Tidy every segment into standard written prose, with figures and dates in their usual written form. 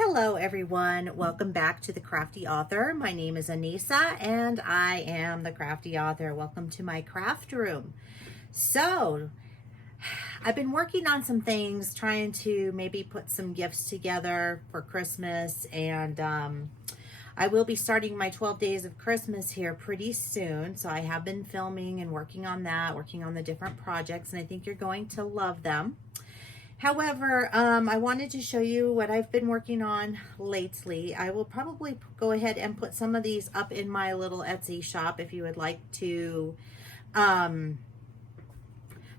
Hello everyone, welcome back to the Crafty Author. My name is Anissa and I am the Crafty Author. Welcome to my craft room. So, I've been working on some things, trying to maybe put some gifts together for Christmas, and I will be starting my 12 days of Christmas here pretty soon. So I have been filming and working on that, working on the different projects, and I think you're going to love them. However, I wanted to show you what I've been working on lately. I will probably go ahead and put some of these up in my little Etsy shop if you would like to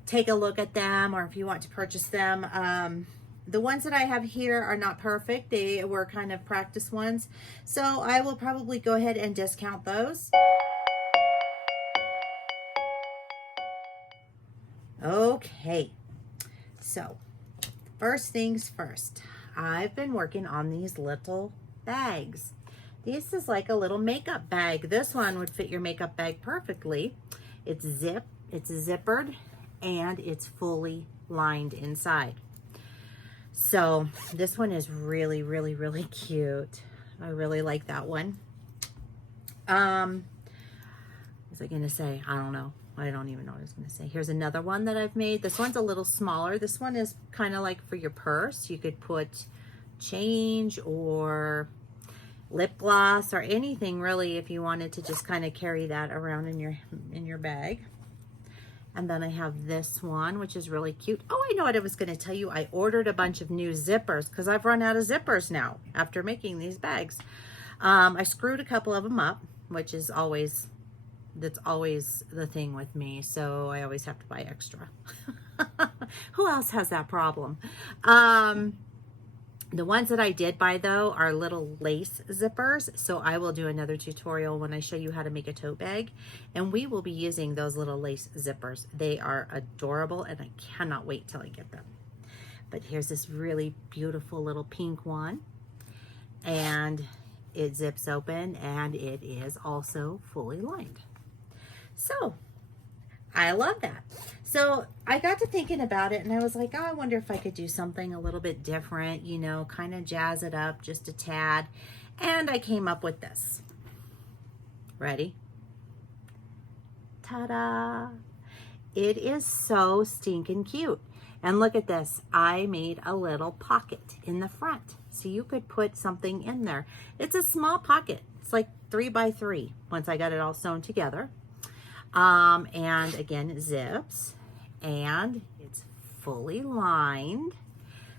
take a look at them, or if you want to purchase them. The ones that I have here are not perfect. They were kind of practice ones. So I will probably go ahead and discount those. Okay, so first things first, I've been working on these little bags. This is like a little makeup bag. This one would fit your makeup bag perfectly. It's zippered, and it's fully lined inside. So this one is really, really, really cute. I really like that one. What was I gonna say? I don't know. I don't even know what I was going to say. Here's another one that I've made. This one's a little smaller. This one is kind of like for your purse. You could put change or lip gloss or anything really if you wanted to just kind of carry that around in your bag. And then I have this one, which is really cute. Oh, I know what I was going to tell you. I ordered a bunch of new zippers because I've run out of zippers now after making these bags. I screwed a couple of them up, which is that's always the thing with me, so I always have to buy extra. Who else has that problem? The ones that I did buy though are little lace zippers, so I will do another tutorial when I show you how to make a tote bag, and we will be using those little lace zippers. They are adorable and I cannot wait till I get them. But here's this really beautiful little pink one, and it zips open and it is also fully lined. So I love that. So I got to thinking about it and I was like, oh, I wonder if I could do something a little bit different, you know, kind of jazz it up just a tad. And I came up with this. Ready? Ta-da! It is so stinking cute. And look at this. I made a little pocket in the front, so you could put something in there. It's a small pocket. It's like 3 by 3 once I got it all sewn together. And again, it zips and it's fully lined.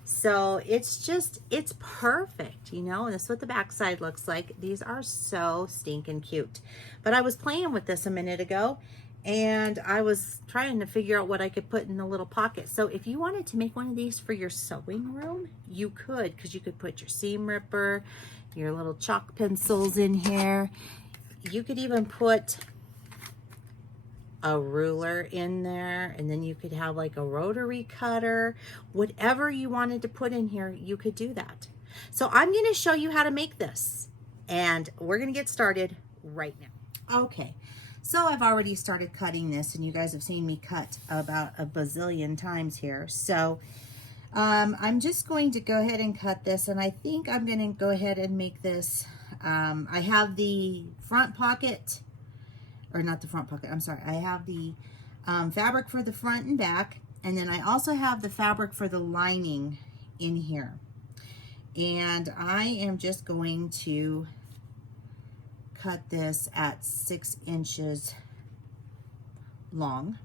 So it's perfect, you know, and this is what the back side looks like. These are so stinking cute. But I was playing with this a minute ago and I was trying to figure out what I could put in the little pocket. So if you wanted to make one of these for your sewing room, you could, because you could put your seam ripper, your little chalk pencils in here. You could even put a ruler in there, and then you could have like a rotary cutter. Whatever you wanted to put in here, you could do that. So I'm going to show you how to make this, and we're going to get started right now. Okay, so I've already started cutting this, and you guys have seen me cut about a bazillion times here. So I'm just going to go ahead and cut this, and I think I'm going to go ahead and make this. I have the front pocket, or not the front pocket, I'm sorry. I have the fabric for the front and back, and then I also have the fabric for the lining in here. And I am just going to cut this at 6 inches long.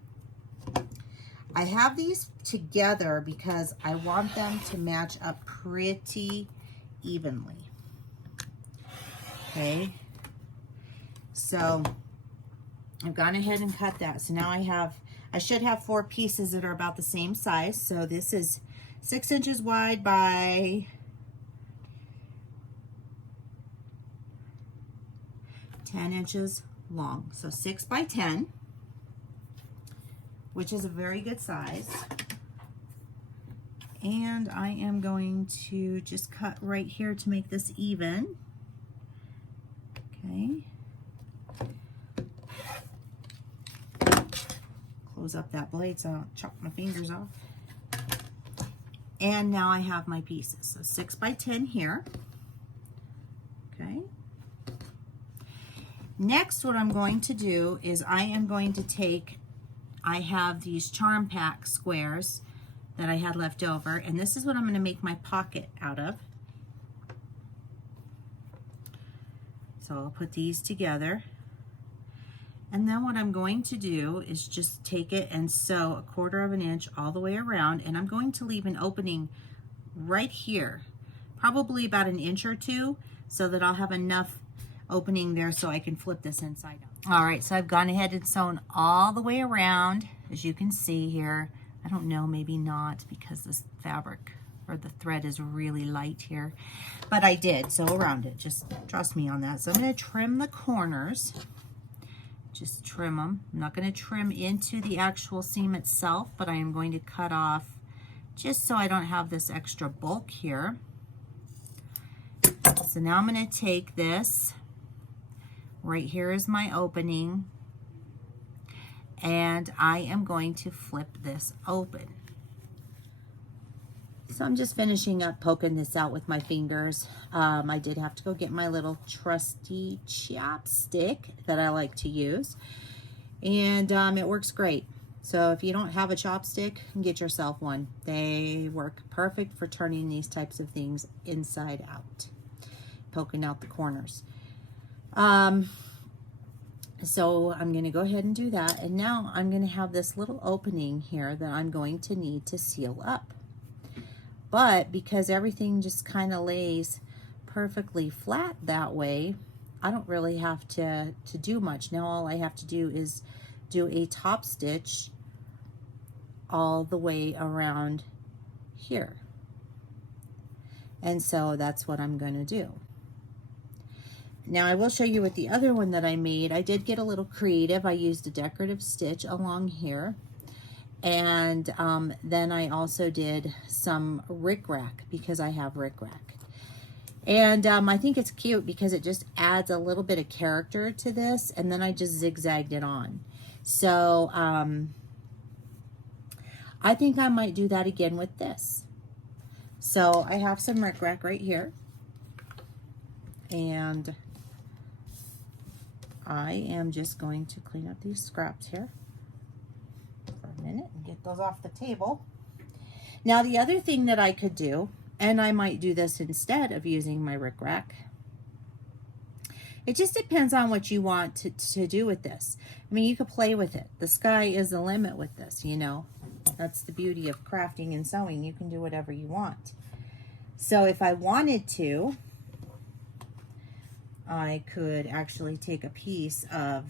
I have these together because I want them to match up pretty evenly. Okay, so I've gone ahead and cut that. So now I should have 4 pieces that are about the same size. So this is 6 inches wide by 10 inches long. So 6 by 10, which is a very good size. And I am going to just cut right here to make this even. Okay. Close up that blade so I don't chop my fingers off. And now I have my pieces. So 6 by 10 here. Okay. Next, what I'm going to do is I am going to take, I have these charm pack squares that I had left over, and this is what I'm going to make my pocket out of. So I'll put these together. And then what I'm going to do is just take it and sew 1/4 inch all the way around, and I'm going to leave an opening right here, probably about 1 inch or 2, so that I'll have enough opening there so I can flip this inside out. All right, so I've gone ahead and sewn all the way around, as you can see here. I don't know, maybe not, because this fabric or the thread is really light here, but I did sew around it. Just trust me on that. So I'm going to trim the corners. Just trim them. I'm not going to trim into the actual seam itself, but I am going to cut off just so I don't have this extra bulk here. So now I'm going to take this. Right here is my opening, and I am going to flip this open. So I'm just finishing up poking this out with my fingers. I did have to go get my little trusty chopstick that I like to use, and it works great. So if you don't have a chopstick, get yourself one. They work perfect for turning these types of things inside out, poking out the corners. So I'm going to go ahead and do that, and now I'm going to have this little opening here that I'm going to need to seal up. But because everything just kind of lays perfectly flat that way, I don't really have to do much. Now all I have to do is do a top stitch all the way around here. And so that's what I'm going to do. Now I will show you with the other one that I made. I did get a little creative. I used a decorative stitch along here. And then I also did some rickrack because I have rickrack. And I think it's cute because it just adds a little bit of character to this, and then I just zigzagged it on. So I think I might do that again with this. So I have some rickrack right here. And I am just going to clean up these scraps here for a minute and get those off the table. Now the other thing that I could do, and I might do this instead of using my rickrack, it just depends on what you want to do with this. I mean, you could play with it. The sky is the limit with this, you know. That's the beauty of crafting and sewing. You can do whatever you want. So if I wanted to, I could actually take a piece of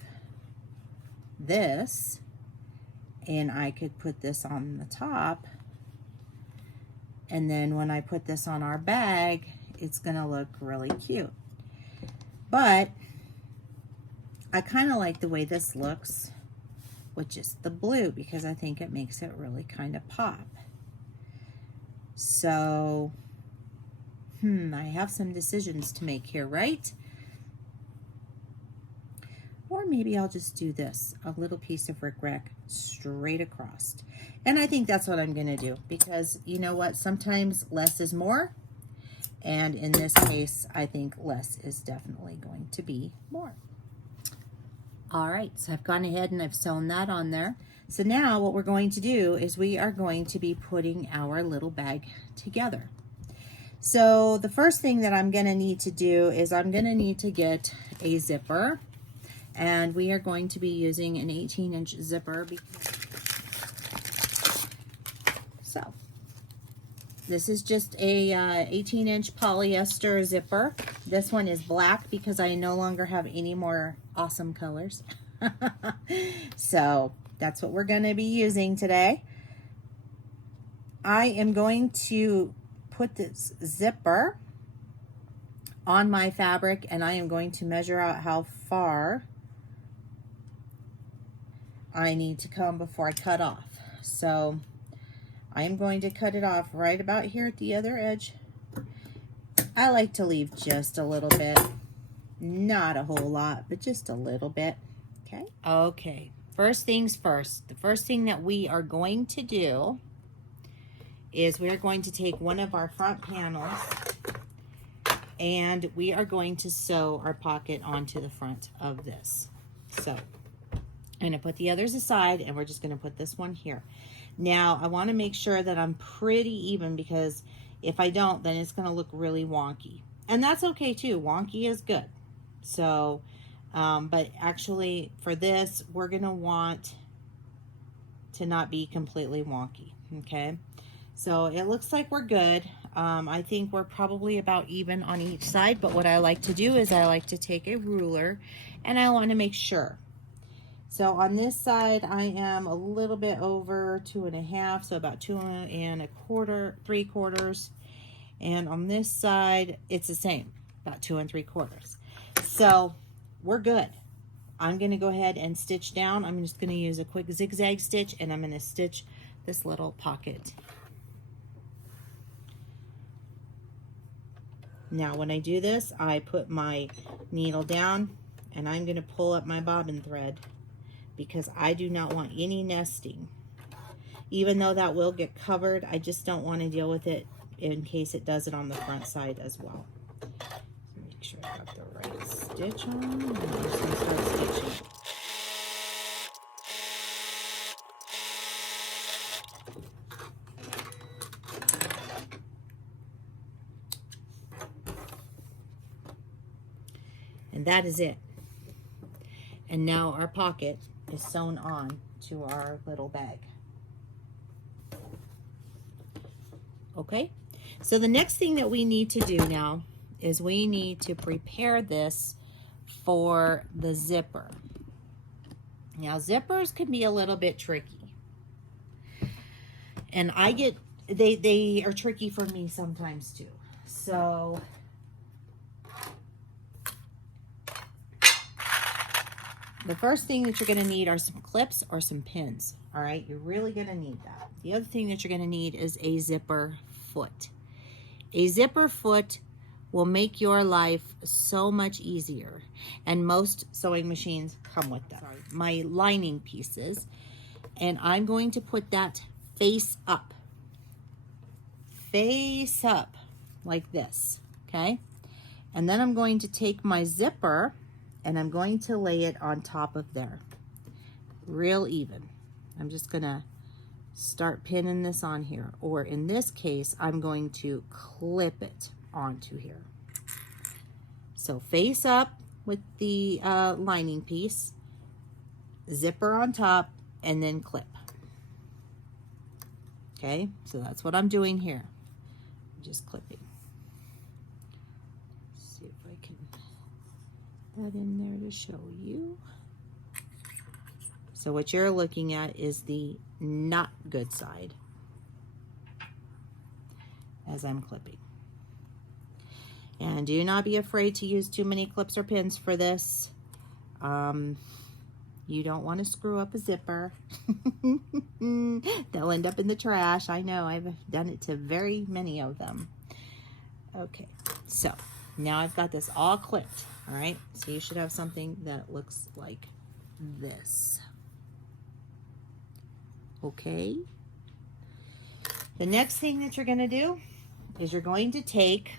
this and I could put this on the top, and then when I put this on our bag, it's gonna look really cute. But I kind of like the way this looks with just the blue because I think it makes it really kind of pop. So I have some decisions to make here, right? Or maybe I'll just do this, a little piece of rickrack straight across. And I think that's what I'm going to do because you know what? Sometimes less is more. And in this case, I think less is definitely going to be more. All right, so I've gone ahead and I've sewn that on there. So now what we're going to do is we are going to be putting our little bag together. So the first thing that I'm going to need to do is I'm going to need to get a zipper. And we are going to be using an 18-inch zipper. So this is just a 18-inch polyester zipper. This one is black because I no longer have any more awesome colors. So that's what we're going to be using today. I am going to put this zipper on my fabric, and I am going to measure out how far I need to come before I cut off. So I am going to cut it off right about here at the other edge. I like to leave just a little bit, not a whole lot, but just a little bit. Okay, first things first. The first thing that we are going to do is we're going to take one of our front panels and we are going to sew our pocket onto the front of this. So I'm going to put the others aside and we're just going to put this one here. Now I want to make sure that I'm pretty even, because if I don't, then it's going to look really wonky. And that's okay too. Wonky is good. So, but actually for this, we're going to want to not be completely wonky. Okay. So it looks like we're good. I think we're probably about even on each side, but what I like to do is I like to take a ruler and I want to make sure. So on this side, I am a little bit over 2.5, so about 2 1/4, 3/4. And on this side, it's the same, about 2 3/4. So we're good. I'm going to go ahead and stitch down. I'm just going to use a quick zigzag stitch and I'm going to stitch this little pocket. Now when I do this, I put my needle down and I'm going to pull up my bobbin thread because I do not want any nesting. Even though that will get covered, I just don't want to deal with it in case it does it on the front side as well. So make sure I got the right stitch on and I'm just going to start stitching. And that is it. And now our pocket is sewn on to our little bag. Okay, so the next thing that we need to do now is we need to prepare this for the zipper. Now zippers can be a little bit tricky. And they are tricky for me sometimes too. So the first thing that you're going to need are some clips or some pins. All right, you're really going to need that. The other thing that you're going to need is a zipper foot. A zipper foot will make your life so much easier, and most sewing machines come with them. Sorry, my lining pieces, and I'm going to put that face up like this, okay? And then I'm going to take my zipper and I'm going to lay it on top of there, real even. I'm just gonna start pinning this on here, or in this case, I'm going to clip it onto here. So face up with the lining piece, zipper on top, and then clip. Okay, so that's what I'm doing here. I'm just clipping. Let's see if I can put that in there to show you. So what you're looking at is the not good side as I'm clipping. And do not be afraid to use too many clips or pins for this. You don't want to screw up a zipper. They'll end up in the trash. I know, I've done it to very many of them. Okay, so now I've got this all clipped. All right, so you should have something that looks like this. Okay. The next thing that you're going to do is you're going to take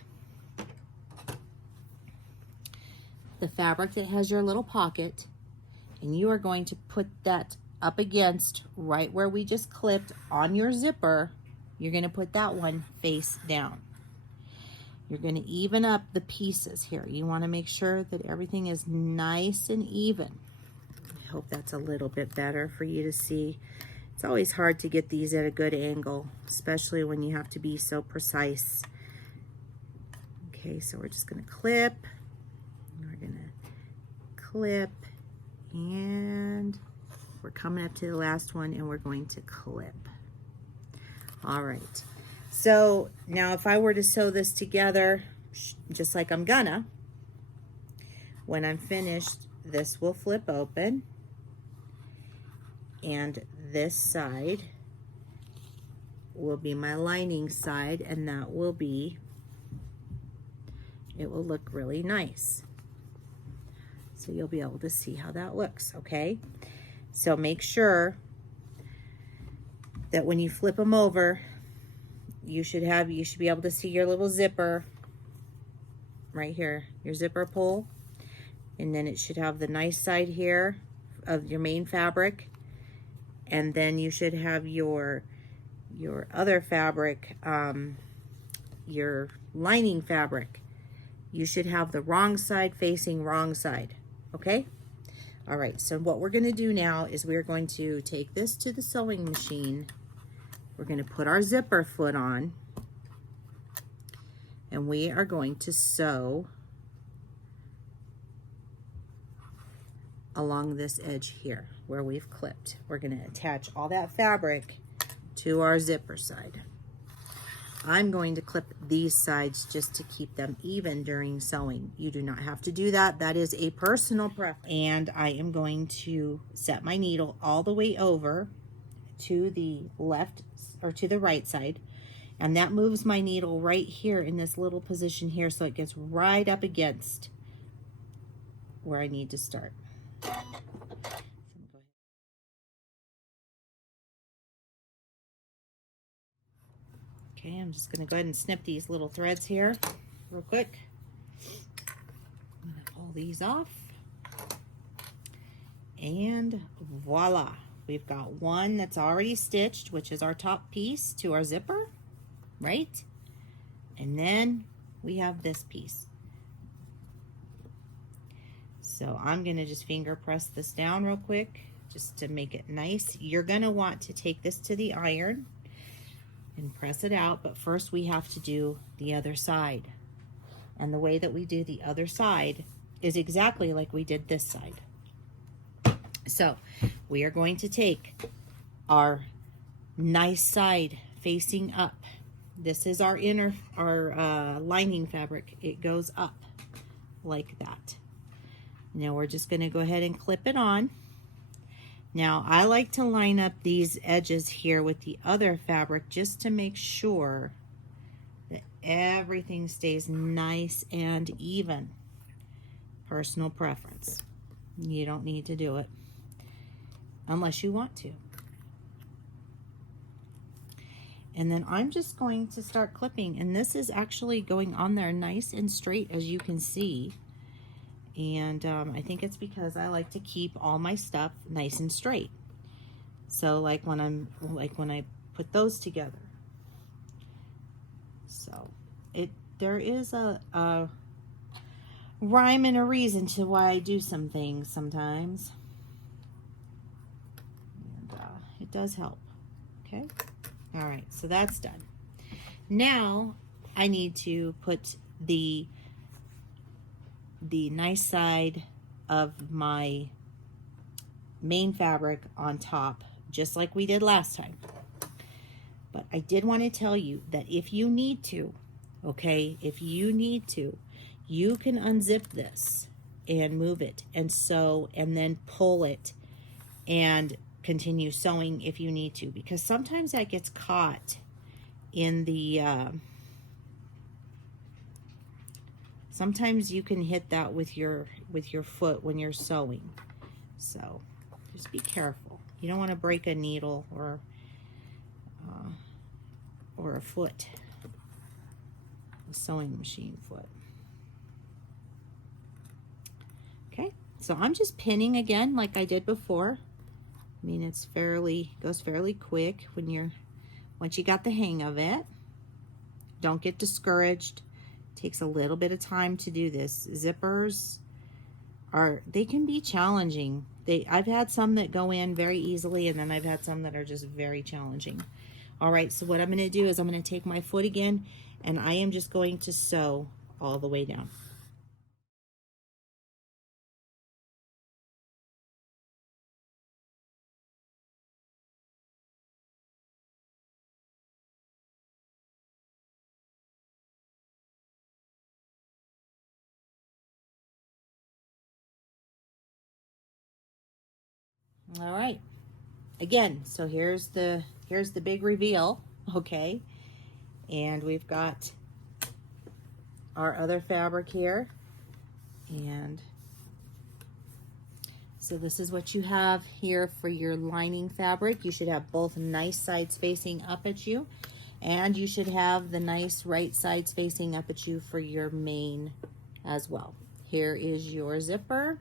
the fabric that has your little pocket and you are going to put that up against right where we just clipped on your zipper. You're going to put that one face down. You're going to even up the pieces here. You want to make sure that everything is nice and even. I hope that's a little bit better for you to see. It's always hard to get these at a good angle, especially when you have to be so precise. Okay, so we're just going to clip. We're going to clip. And we're coming up to the last one and we're going to clip. All right. So now if I were to sew this together, just like I'm gonna, when I'm finished, this will flip open. And this side will be my lining side, and that will be, it will look really nice. So you'll be able to see how that looks, okay? So make sure that when you flip them over, you should be able to see your little zipper right here, your zipper pull. And then it should have the nice side here of your main fabric. And then you should have your other fabric, your lining fabric. You should have the wrong side facing wrong side, okay? All right, so what we're gonna do now is we're going to take this to the sewing machine. We're gonna put our zipper foot on, and we are going to sew along this edge here where we've clipped. We're gonna attach all that fabric to our zipper side. I'm going to clip these sides just to keep them even during sewing. You do not have to do that. That is a personal preference. And I am going to set my needle all the way over to the left or to the right side. And that moves my needle right here in this little position here, so it gets right up against where I need to start. Okay, I'm just gonna go ahead and snip these little threads here real quick. I'm gonna pull these off. And voila, we've got one that's already stitched, which is our top piece to our zipper, right? And then we have this piece. So I'm gonna just finger press this down real quick just to make it nice. You're gonna want to take this to the iron and press it out, but first we have to do the other side. And the way that we do the other side is exactly like we did this side. So we are going to take our nice side facing up. This is our lining fabric. It goes up like that. Now we're just gonna go ahead and clip it on. Now I like to line up these edges here with the other fabric just to make sure that everything stays nice and even. Personal preference. You don't need to do it unless you want to. And then I'm just going to start clipping, and this is actually going on there nice and straight, as you can see. And I think it's because I like to keep all my stuff nice and straight. So like when I put those together. So there is a rhyme and a reason to why I do some things sometimes. And it does help. Okay. All right, so that's done. Now I need to put the nice side of my main fabric on top, just like we did last time. But I did want to tell you that if you need to, okay, if you need to, you can unzip this and move it and sew and then pull it and continue sewing if you need to, because sometimes that gets caught in the sometimes you can hit that with your foot when you're sewing. So just be careful. You don't want to break a needle or a foot, a sewing machine foot. Okay, so I'm just pinning again like I did before. I mean, it's goes fairly quick once you got the hang of it. Don't get discouraged. It takes a little bit of time to do this. Zippers they can be challenging. I've had some that go in very easily, and then I've had some that are just very challenging. All right, so what I'm going to do is I'm going to take my foot again, and I am just going to sew all the way down. All right, again, so here's the big reveal, okay? And we've got our other fabric here, and so this is what you have here for your lining fabric. You should have both nice sides facing up at you, And you should have the nice right sides facing up at you for your main as well. Here is your zipper.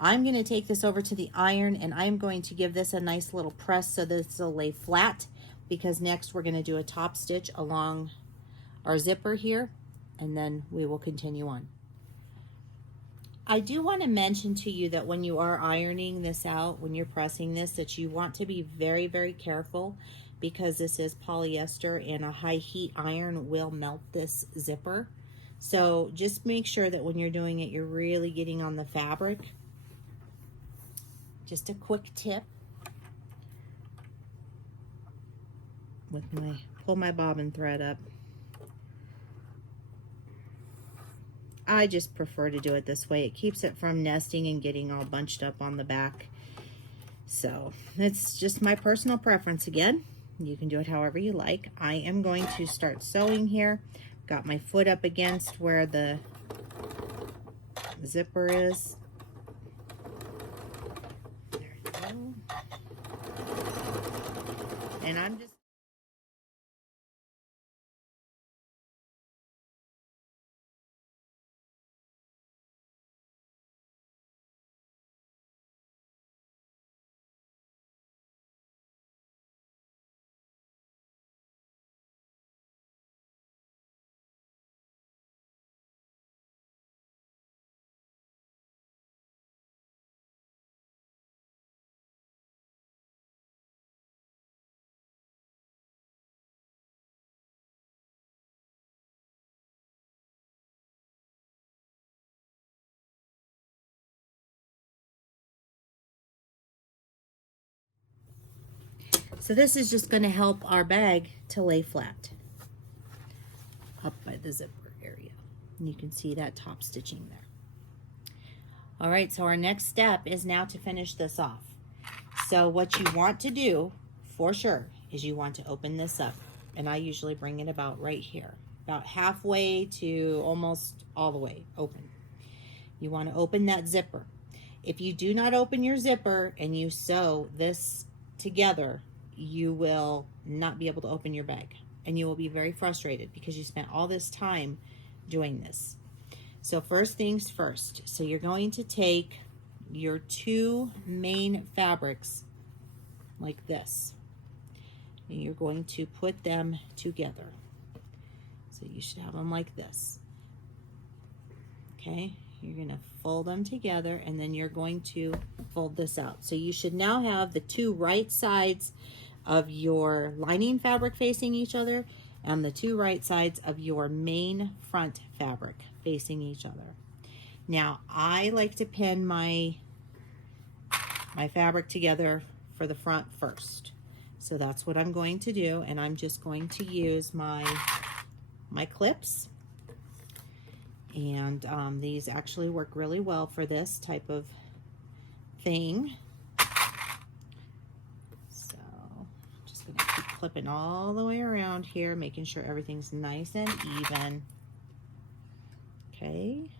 I'm going to take this over to the iron, and I'm going to give this a nice little press so this will lay flat, because next we're going to do a top stitch along our zipper here, and then we will continue on. I do want to mention to you that when you are ironing this out, when you're pressing this, that you want to be very, very careful, because this is polyester and a high heat iron will melt this zipper. So just make sure that when you're doing it, you're really getting on the fabric. Just a quick tip with pull my bobbin thread up. I just prefer to do it this way. It keeps it from nesting and getting all bunched up on the back. So it's just my personal preference again. You can do it however you like. I am going to start sewing here. Got my foot up against where the zipper is. And I'm just so this is just going to help our bag to lay flat up by the zipper area. And you can see that top stitching there. All right, so our next step is now to finish this off. So what you want to do for sure is you want to open this up. And I usually bring it about right here, about halfway to almost all the way open. You want to open that zipper. If you do not open your zipper and you sew this together, you will not be able to open your bag, and you will be very frustrated because you spent all this time doing this. So first things first, so you're going to take your two main fabrics like this, and you're going to put them together. So you should have them like this. Okay, you're going to fold them together, and then you're going to fold this out. So you should now have the two right sides of your lining fabric facing each other, and the two right sides of your main front fabric facing each other. Now I like to pin my fabric together for the front first. So that's what I'm going to do, and I'm just going to use my clips. And these actually work really well for this type of thing. So just going to keep clipping all the way around here, making sure everything's nice and even. Okay.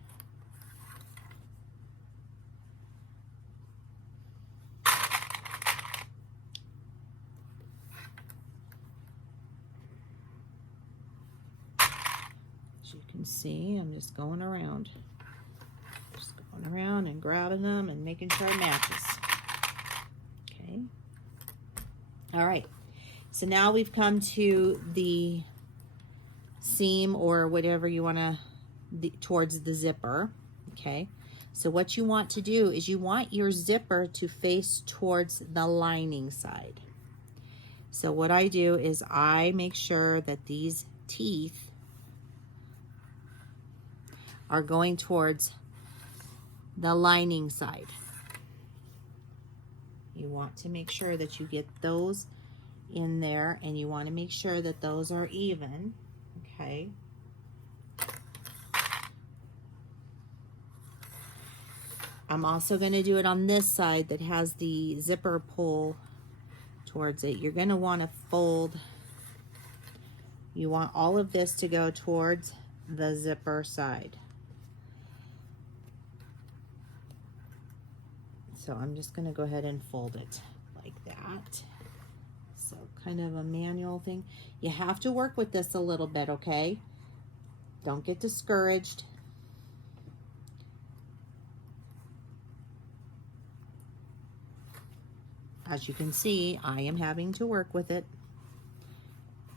As you can see, I'm just going around. Just going around and grabbing them and making sure it matches. Okay. All right. So now we've come to the seam, or whatever you want to, towards the zipper. Okay. So what you want to do is you want your zipper to face towards the lining side. So what I do is I make sure that these teeth are going towards the lining side. You want to make sure that you get those in there, and you want to make sure that those are even. Okay. I'm also going to do it on this side that has the zipper pull towards it. You're going to want to fold. You want all of this to go towards the zipper side. So I'm just going to go ahead and fold it like that. So kind of a manual thing. You have to work with this a little bit, okay? Don't get discouraged. As you can see, I am having to work with it.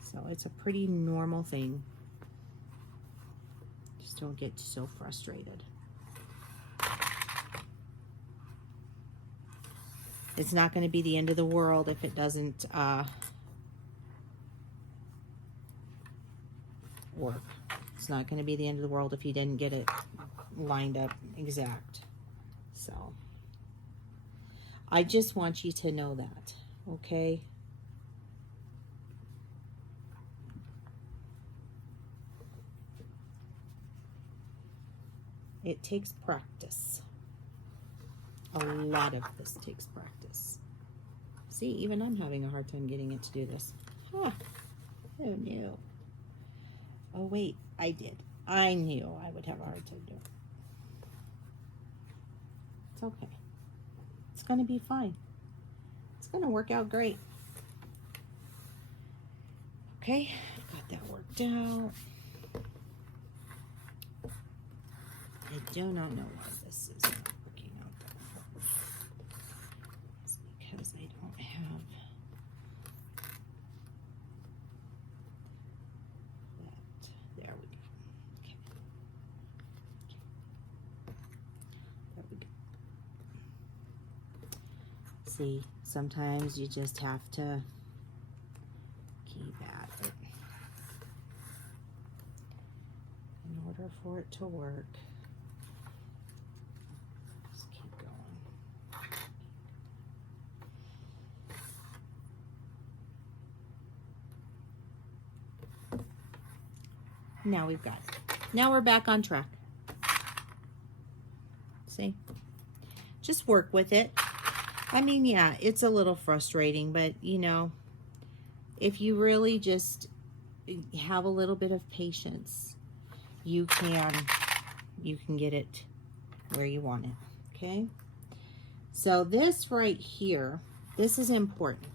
So it's a pretty normal thing. Just don't get so frustrated. It's not going to be the end of the world if it doesn't work. It's not going to be the end of the world if you didn't get it lined up exact. So I just want you to know that, okay? It takes practice. A lot of this takes practice. See, even I'm having a hard time getting it to do this. Huh. Who knew? Oh, wait, I did. I knew I would have a hard time doing it. It's okay. It's going to be fine. It's going to work out great. Okay, I've got that worked out. I do not know why this is not working out that well. It's because I don't have that. There we go. Okay. There we go. See, sometimes you just have to keep at it in order for it to work. Now we've got it. Now we're back on track. See? Just work with it. I mean, yeah, it's a little frustrating, but you know, if you really just have a little bit of patience, you can get it where you want it, okay? So this right here, this is important.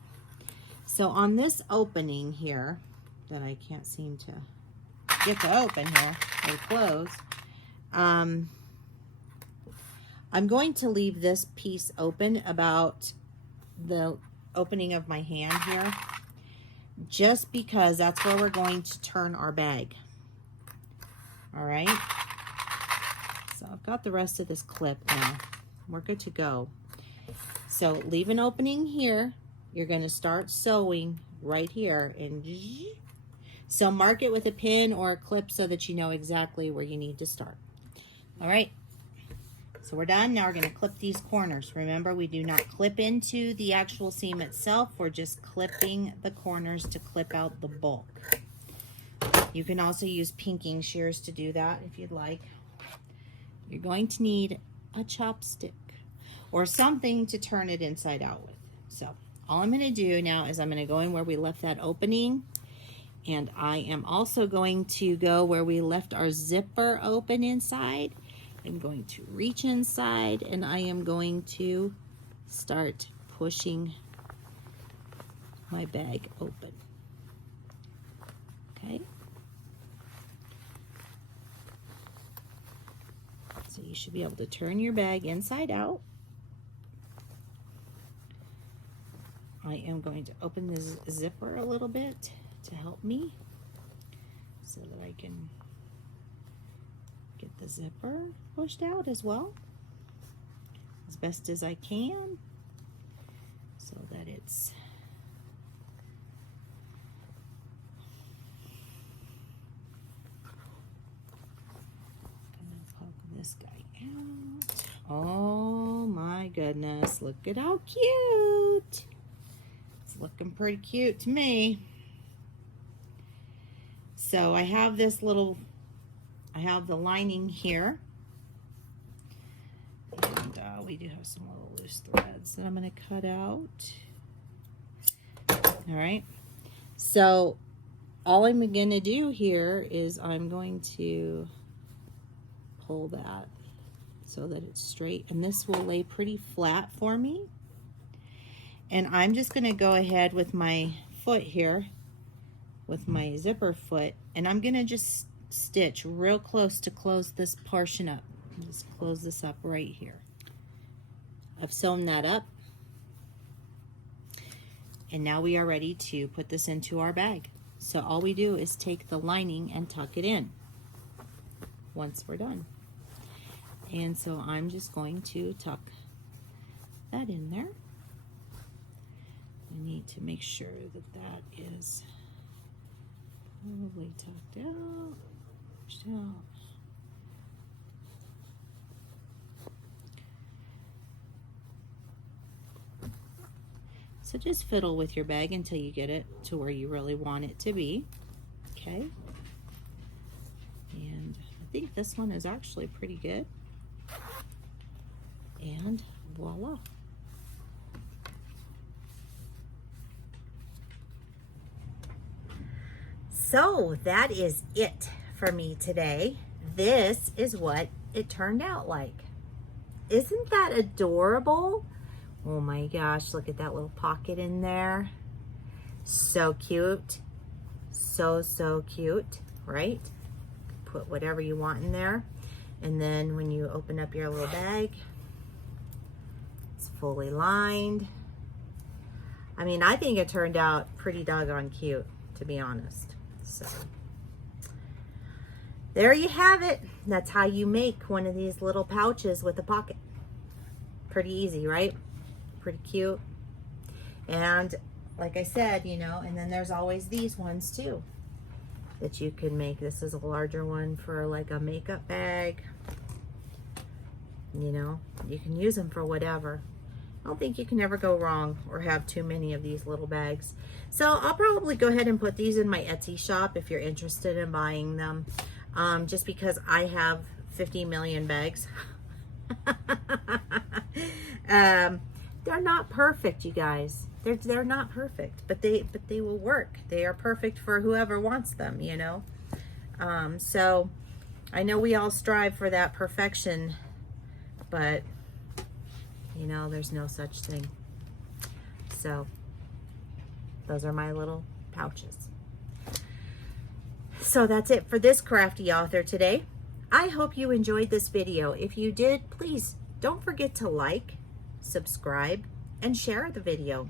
So on this opening here, that I can't seem to get to open here, or close, I'm going to leave this piece open about the opening of my hand here, just because that's where we're going to turn our bag. All right, so I've got the rest of this clip now. We're good to go. So leave an opening here. You're going to start sewing right here, and so mark it with a pin or a clip so that you know exactly where you need to start. All right, so we're done. Now we're going to clip these corners. Remember, we do not clip into the actual seam itself. We're just clipping the corners to clip out the bulk. You can also use pinking shears to do that if you'd like. You're going to need a chopstick or something to turn it inside out with. So all I'm going to do now is I'm going to go in where we left that opening. And I am also going to go where we left our zipper open inside. I'm going to reach inside and I am going to start pushing my bag open. Okay. So you should be able to turn your bag inside out. I am going to open this zipper a little bit to help me so that I can get the zipper pushed out as well as best as I can so that it's gonna poke this guy out. Oh my goodness, look at how cute. It's looking pretty cute to me. So I have this little, I have the lining here, and we do have some little loose threads that I'm going to cut out. All right, so all I'm going to do here is I'm going to pull that so that it's straight, and this will lay pretty flat for me. And I'm just going to go ahead with my foot here with my zipper foot, and I'm gonna just stitch real close to close this portion up. Just close this up right here. I've sewn that up, and now we are ready to put this into our bag. So all we do is take the lining and tuck it in once we're done. And so I'm just going to tuck that in there. I need to make sure that that is probably tucked out, pushed out. So just fiddle with your bag until you get it to where you really want it to be, okay? And I think this one is actually pretty good. And voila. So that is it for me today. This is what it turned out like. Isn't that adorable? Oh my gosh, look at that little pocket in there. So cute. So, so cute, right? Put whatever you want in there. And then when you open up your little bag, it's fully lined. I mean, I think it turned out pretty doggone cute, to be honest. So there you have it. That's how you make one of these little pouches with a pocket. Pretty easy, right? Pretty cute. And like I said, you know, and then there's always these ones too that you can make. This is a larger one for like a makeup bag. You know, you can use them for whatever. I don't think you can ever go wrong or have too many of these little bags. So I'll probably go ahead and put these in my Etsy shop if you're interested in buying them. Just because I have 50 million bags. They're not perfect, you guys. They're not perfect, but they will work. They are perfect for whoever wants them, you know. So I know we all strive for that perfection, but you know, there's no such thing. So those are my little pouches. So that's it for this crafty author today. I hope you enjoyed this video. If you did, please don't forget to like, subscribe, and share the video.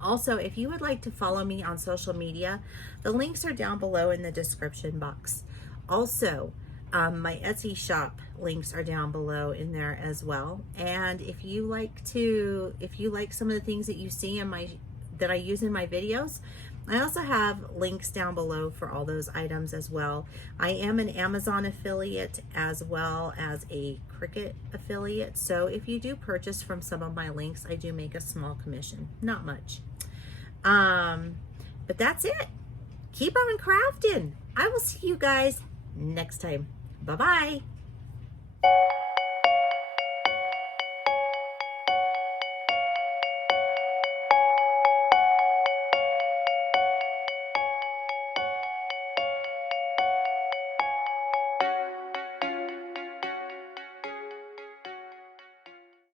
Also, if you would like to follow me on social media, the links are down below in the description box. Also, my Etsy shop links are down below in there as well. And if you like some of the things that you see in that I use in my videos, I also have links down below for all those items as well. I am an Amazon affiliate as well as a Cricut affiliate. So if you do purchase from some of my links, I do make a small commission, not much. But that's it. Keep on crafting. I will see you guys next time. Bye-bye.